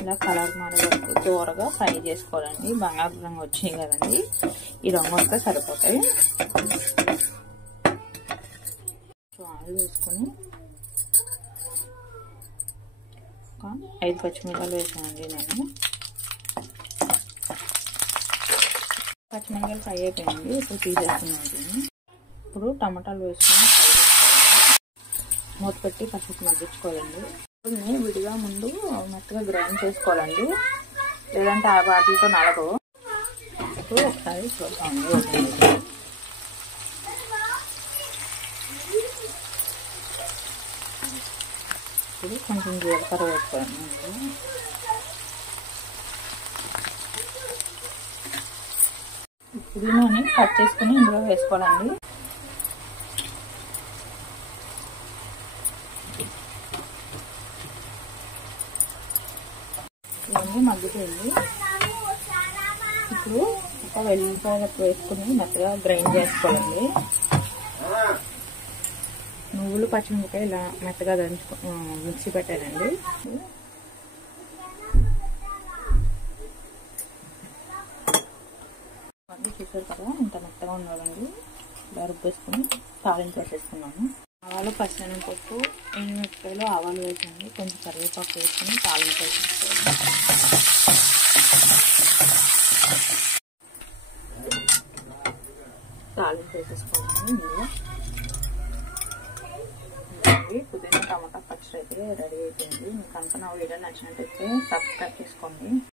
ఇలా కలర్ మారే వరకు దూరగా ఫ్రై చేసుకోవాలండి. బంగారు రంగు వచ్చినాయి కదండి, ఈ రంగు వస్తే సరిపోతాయి. ఆయిల్ వేసుకొని 5 పచ్చిమిరపకాయలు వేసానండి నేను. పచ్చిమిరపకాయలు ఫ్రై అయిపోయింది, ఇప్పుడు తీసేస్తున్నాను. ఇప్పుడు టమాటాలు వేసుకొని ఫ్రై చేసుకోవాలి. మూత పెట్టి కాసేపు మగ్గించుకోవాలండి. దీన్ని విడిగా ముందు మెత్తగా గ్రైండ్ చేసుకోవాలండి, లేదంటే ఆ వాటితో నలగవు. ఇప్పుడు ఒకసారి చూద్దామండి. ఇప్పుడు కొంచెం జీలకర్ర వేసుకోవాలండి. పుదీనాని కట్ చేసుకుని ఇందులో వేసుకోవాలండి. ఇవన్నీ మగ్గిపోయింది. ఇప్పుడు ఒక వెల్లిపాయ వేసుకుని మెత్తగా గ్రైండ్ చేసుకోవాలండి. నువ్వులు పచ్చిమిరపకాయ ఇలా మెత్తగా దంచుకో మిక్సీ పెట్టానండి. అన్నీ చూసారు కదా, ఇంత మెత్తగా ఉండాలండి. ఇలా రుబ్బేసుకుని తాలింపు వేసేసుకున్నాము. ఆవాలు, పచ్చిశనగపప్పు, ఎండుమిరపకాయలు, ఆవాలు వేసండి. కొంచెం కరివేపాకు వేసుకుని తాలింపు వేసేసుకోవాలి. తాలింపు వేసేసుకోవాలి. ఇందులో పుదీనా టమాటా పచ్చడి అయితే రెడీ అయిపోయింది. మీకు అంతా నా వీడియో నచ్చినట్టయితే సబ్స్క్రైబ్ చేసుకోండి.